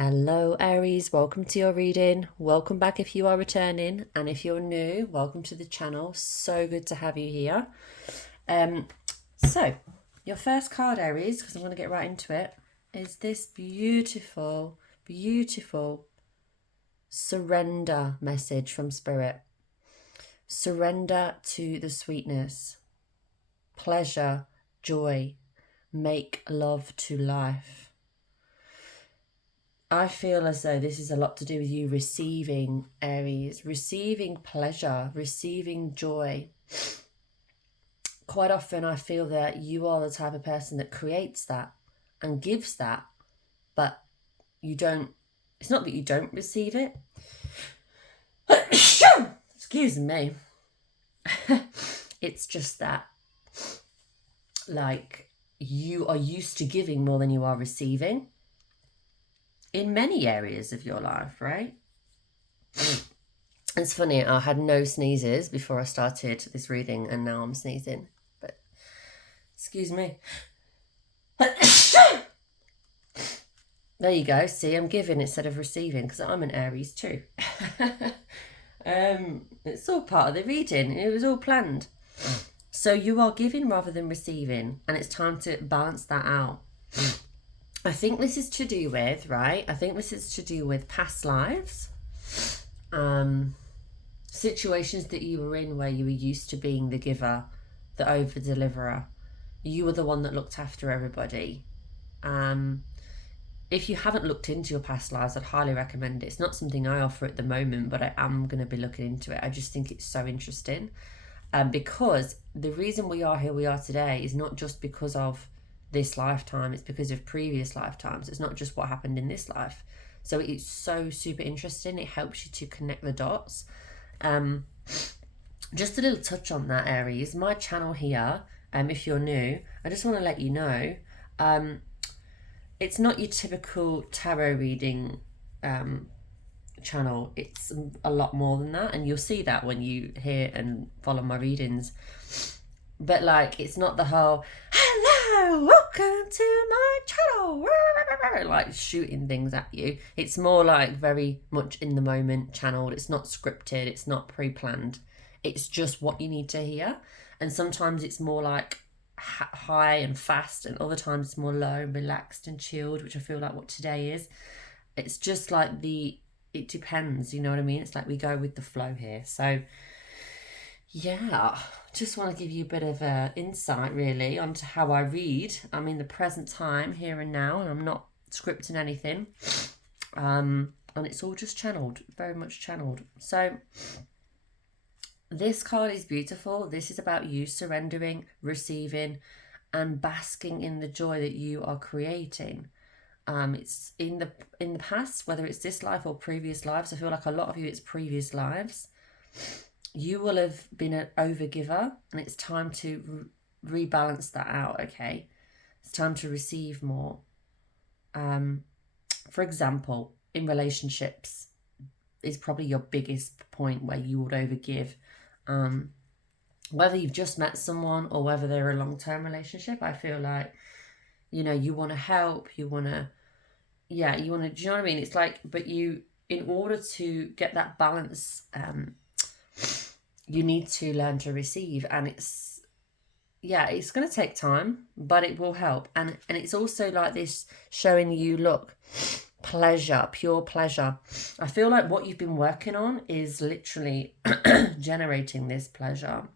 Hello Aries, welcome to your reading. Welcome back if you are returning, and if you're new, welcome to the channel. So good to have you here. So your first card, Aries, because I'm going to get right into it, is this beautiful, beautiful surrender message from Spirit. Surrender to the sweetness, pleasure, joy, make love to life. I feel as though this is a lot to do with you receiving, Aries, receiving pleasure, receiving joy. Quite often I feel that you are the type of person that creates that and gives that, but you don't, it's not that you don't receive it. Excuse me. It's just that, like, you are used to giving more than you are receiving. In many areas of your life, right? It's funny, I had no sneezes before I started this reading and now I'm sneezing, but excuse me. There you go. See, I'm giving instead of receiving because I'm an Aries too. It's all part of the reading. It was all planned. So you are giving rather than receiving, and it's time to balance that out. I think this is to do with, right? I think this is to do with past lives, situations that you were in where you were used to being the giver, the over-deliverer. You were the one that looked after everybody. If you haven't looked into your past lives, I'd highly recommend it. It's not something I offer at the moment, but I am going to be looking into it. I just think it's so interesting. Because the reason we are here we are today is not just because of this lifetime, it's because of previous lifetimes. It's not just what happened in this life. So it's so super interesting. It helps you to connect the dots. Just a little touch on that, Aries. My channel here, if you're new, I just want to let you know, it's not your typical tarot reading channel. It's a lot more than that, and you'll see that when you hear and follow my readings. But like, it's not the whole hello, welcome to my channel, like shooting things at you. It's more like very much in the moment channeled. It's not scripted, it's not pre-planned, it's just what you need to hear. And sometimes it's more like high and fast, and other times it's more low and relaxed and chilled, which I feel like what today is. It's just like it depends, you know what I mean? It's like we go with the flow here. So yeah, just want to give you a bit of insight really onto how I read. I'm in the present time, here and now, and I'm not scripting anything. And it's all just channeled, very much channeled. So this card is beautiful. This is about you surrendering, receiving, and basking in the joy that you are creating. It's in the past, whether it's this life or previous lives. I feel like a lot of you, it's previous lives. You will have been an overgiver, and it's time to rebalance that out, okay? It's time to receive more. For example, in relationships is probably your biggest point where you would overgive. Whether you've just met someone or whether they're a long-term relationship, I feel like, you know, you want to help, you want to, do you know what I mean? It's like, but you, in order to get that balance, you need to learn to receive, and it's going to take time, but it will help. And it's also like this showing you, look, pleasure, pure pleasure. I feel like what you've been working on is literally generating this pleasure.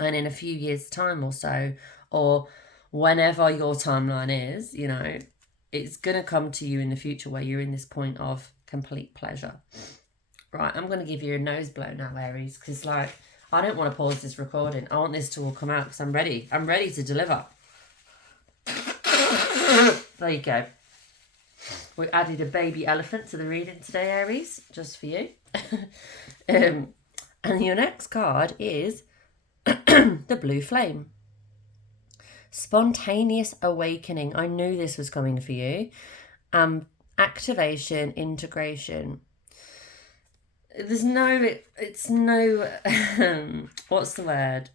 And in a few years' time or so, or whenever your timeline is, you know, it's going to come to you in the future where you're in this point of complete pleasure. Right, I'm going to give you a nose blow now, Aries, because, like, I don't want to pause this recording. I want this to all come out because I'm ready. I'm ready to deliver. There you go. We added a baby elephant to the reading today, Aries, just for you. And your next card is the blue flame. Spontaneous awakening. I knew this was coming for you. Activation, integration. It's no, what's the word?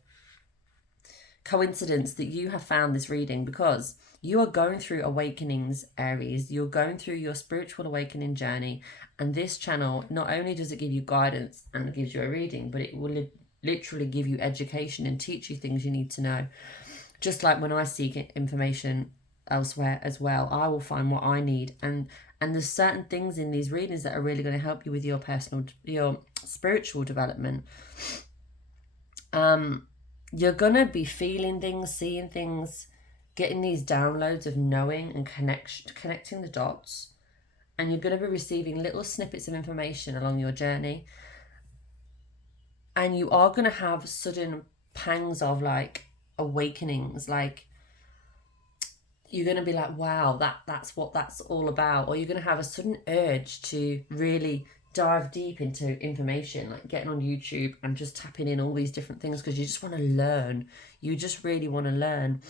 Coincidence that you have found this reading, because You are going through awakenings, Aries. You're going through your spiritual awakening journey. And this channel, not only does it give you guidance and it gives you a reading, but it will literally give you education and teach you things you need to know. Just like when I seek information elsewhere as well, I will find what I need. And there's certain things in these readings that are really going to help you with your your spiritual development. You're going to be feeling things, seeing things, getting these downloads of knowing and connecting the dots. And you're going to be receiving little snippets of information along your journey. And you are going to have sudden pangs of like awakenings, like you're going to be like, wow, that's what that's all about. Or you're going to have a sudden urge to really dive deep into information, like getting on YouTube and just tapping in all these different things because you just want to learn. You just really want to learn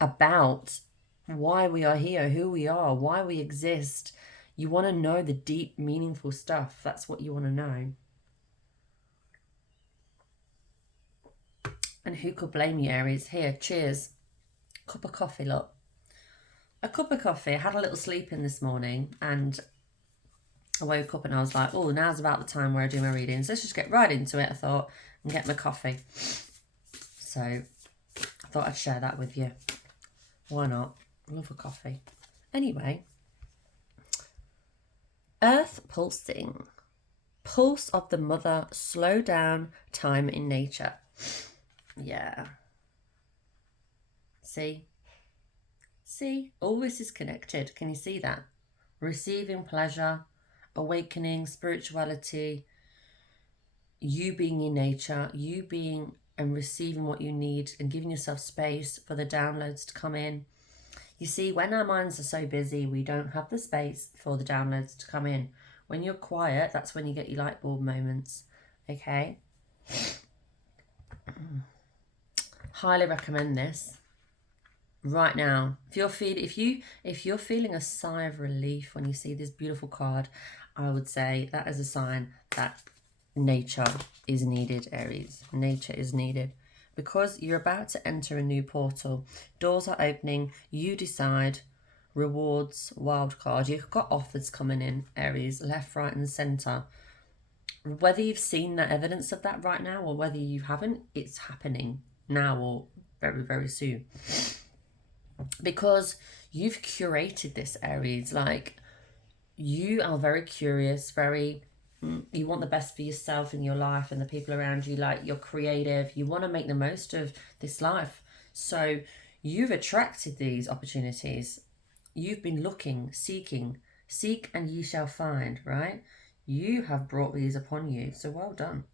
about why we are here, who we are, why we exist. You want to know the deep, meaningful stuff. That's what you want to know. And who could blame you, Aries? Here, cheers. Cup of coffee, look. A cup of coffee. I had a little sleep in this morning and I woke up and I was like, oh, now's about the time where I do my readings. Let's just get right into it, I thought, and get my coffee. So I thought I'd share that with you. Why not? I love a coffee. Anyway, Earth pulsing. Pulse of the mother, slow down, time in nature. Yeah. See? All this is connected. Can you see that? Receiving pleasure, awakening, spirituality, you being in nature, you being and receiving what you need and giving yourself space for the downloads to come in. You see, when our minds are so busy, we don't have the space for the downloads to come in. When you're quiet, that's when you get your light bulb moments. Okay? Highly recommend this. Right now, if you're feeling a sigh of relief when you see this beautiful card, I would say that is a sign that nature is needed, Aries. Nature is needed because you're about to enter a new portal. Doors are opening. You decide. Rewards, wild card. You've got offers coming in, Aries, left, right, and center. Whether you've seen the evidence of that right now or whether you haven't, it's happening now or very, very soon. Because you've curated this, Aries. Like, you are very curious, you want the best for yourself and your life and the people around you. Like, you're creative, you want to make the most of this life. So you've attracted these opportunities. You've been looking, seeking. Seek and ye shall find, right? You have brought these upon you. So well done.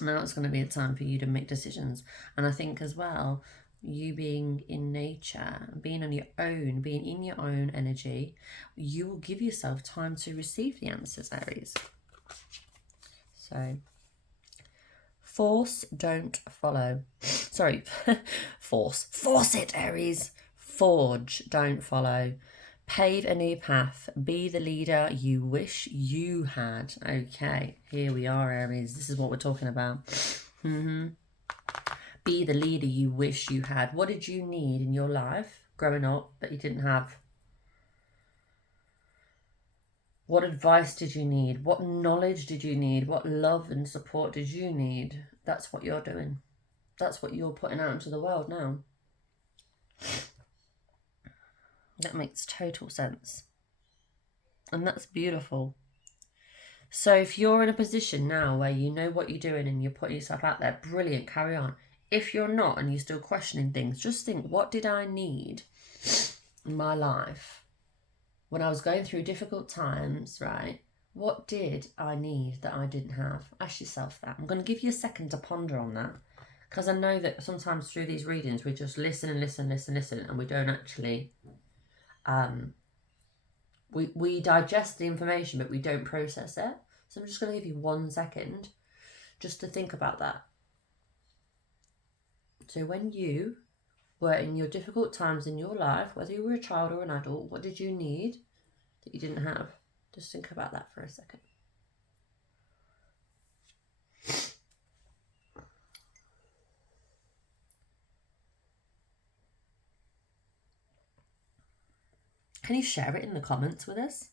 Now it's going to be a time for you to make decisions. And I think as well, you being in nature, being on your own, being in your own energy, you will give yourself time to receive the answers, Aries. So, force, don't follow. Sorry, force it, Aries. Forge, don't follow. Pave a new path. Be the leader you wish you had. Okay, here we are, Aries. This is what we're talking about. Be the leader you wish you had. What did you need in your life growing up that you didn't have? What advice did you need? What knowledge did you need? What love and support did you need? That's what you're doing. That's what you're putting out into the world now. That makes total sense. And that's beautiful. So if you're in a position now where you know what you're doing and you're putting yourself out there, brilliant, carry on. If you're not and you're still questioning things, just think, what did I need in my life when I was going through difficult times, right? What did I need that I didn't have? Ask yourself that. I'm going to give you a second to ponder on that because I know that sometimes through these readings we just listen and listen and we don't actually... We digest the information but we don't process it. So I'm just going to give you 1 second just to think about that. So when you were in your difficult times in your life, whether you were a child or an adult, what did you need that you didn't have? Just think about that for a second. Can you share it in the comments with us?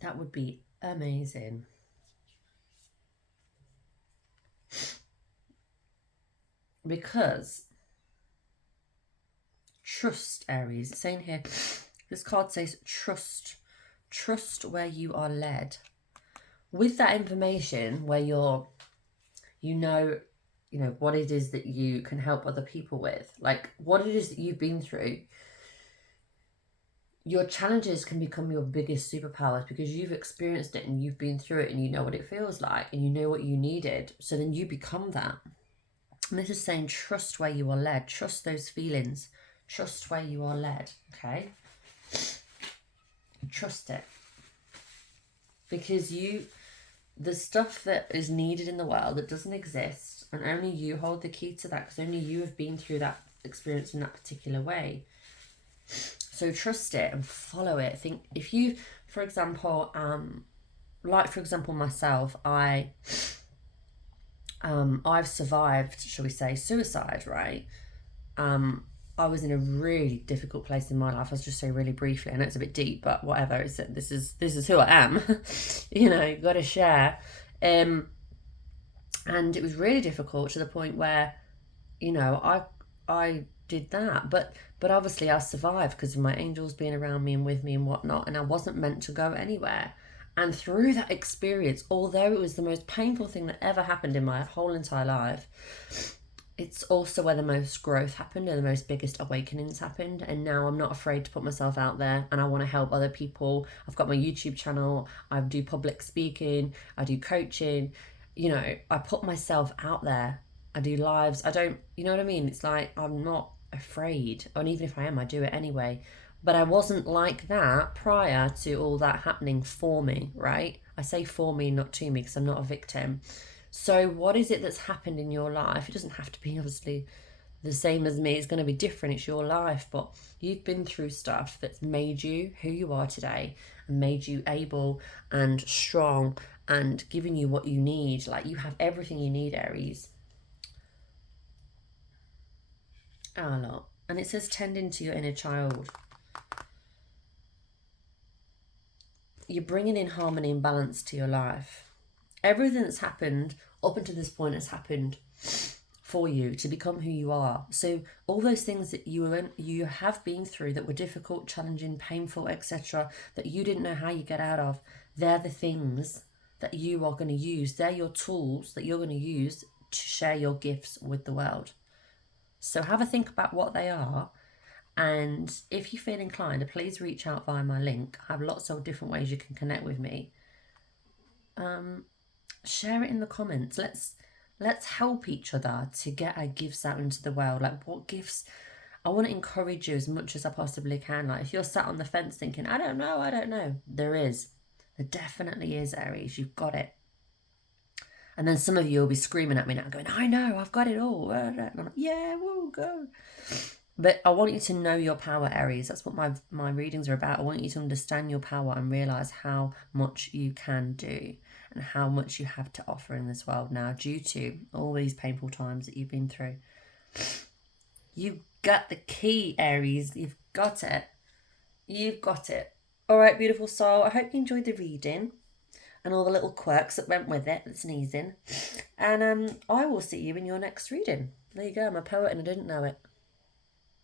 That would be amazing. Because trust, Aries. It's saying here, this card says trust. Trust where you are led. With that information where you know what it is that you can help other people with, like what it is that you've been through, your challenges can become your biggest superpowers because you've experienced it and you've been through it and you know what it feels like and you know what you needed. So then you become that. And this is saying trust where you are led. Trust those feelings. Trust where you are led. Okay? Trust it. Because the stuff that is needed in the world that doesn't exist, and only you hold the key to that because only you have been through that experience in that particular way. So trust it and follow it. Think if you, for example, like for example myself, I've survived, shall we say, suicide, right? I was in a really difficult place in my life. I'll just say really briefly. I know it's a bit deep, but whatever. This is who I am. You've got to share. And it was really difficult to the point where, I did that. But obviously I survived because of my angels being around me and with me and whatnot. And I wasn't meant to go anywhere. And through that experience, although it was the most painful thing that ever happened in my whole entire life, it's also where the most growth happened and the most biggest awakenings happened. And now I'm not afraid to put myself out there and I want to help other people. I've got my YouTube channel. I do public speaking. I do coaching. I put myself out there. I do lives. I don't, you know what I mean? It's like I'm not afraid. And even if I am, I do it anyway. But I wasn't like that prior to all that happening for me, right? I say for me, not to me, because I'm not a victim. So what is it that's happened in your life? It doesn't have to be obviously the same as me. It's going to be different. It's your life. But you've been through stuff that's made you who you are today and made you able and strong and giving you what you need. Like you have everything you need, Aries. Look. And it says tending to your inner child. You're bringing in harmony and balance to your life. Everything that's happened up until this point has happened for you to become who you are. So all those things that you have been through that were difficult, challenging, painful, etc., that you didn't know how you get out of, they're the things that you are going to use. They're your tools that you're going to use to share your gifts with the world. So have a think about what they are. And if you feel inclined, please reach out via my link. I have lots of different ways you can connect with me. Share it in the comments. Let's help each other to get our gifts out into the world. Like what gifts? I want to encourage you as much as I possibly can. Like if you're sat on the fence thinking, I don't know. There is. There definitely is, Aries. You've got it. And then some of you will be screaming at me now going, I know, I've got it all. And I'm like, yeah, we'll go. But I want you to know your power, Aries. That's what my readings are about. I want you to understand your power and realise how much you can do and how much you have to offer in this world now due to all these painful times that you've been through. You've got the key, Aries. You've got it. You've got it. All right, beautiful soul. I hope you enjoyed the reading and all the little quirks that went with it, sneezing. And I will see you in your next reading. There you go. I'm a poet and I didn't know it.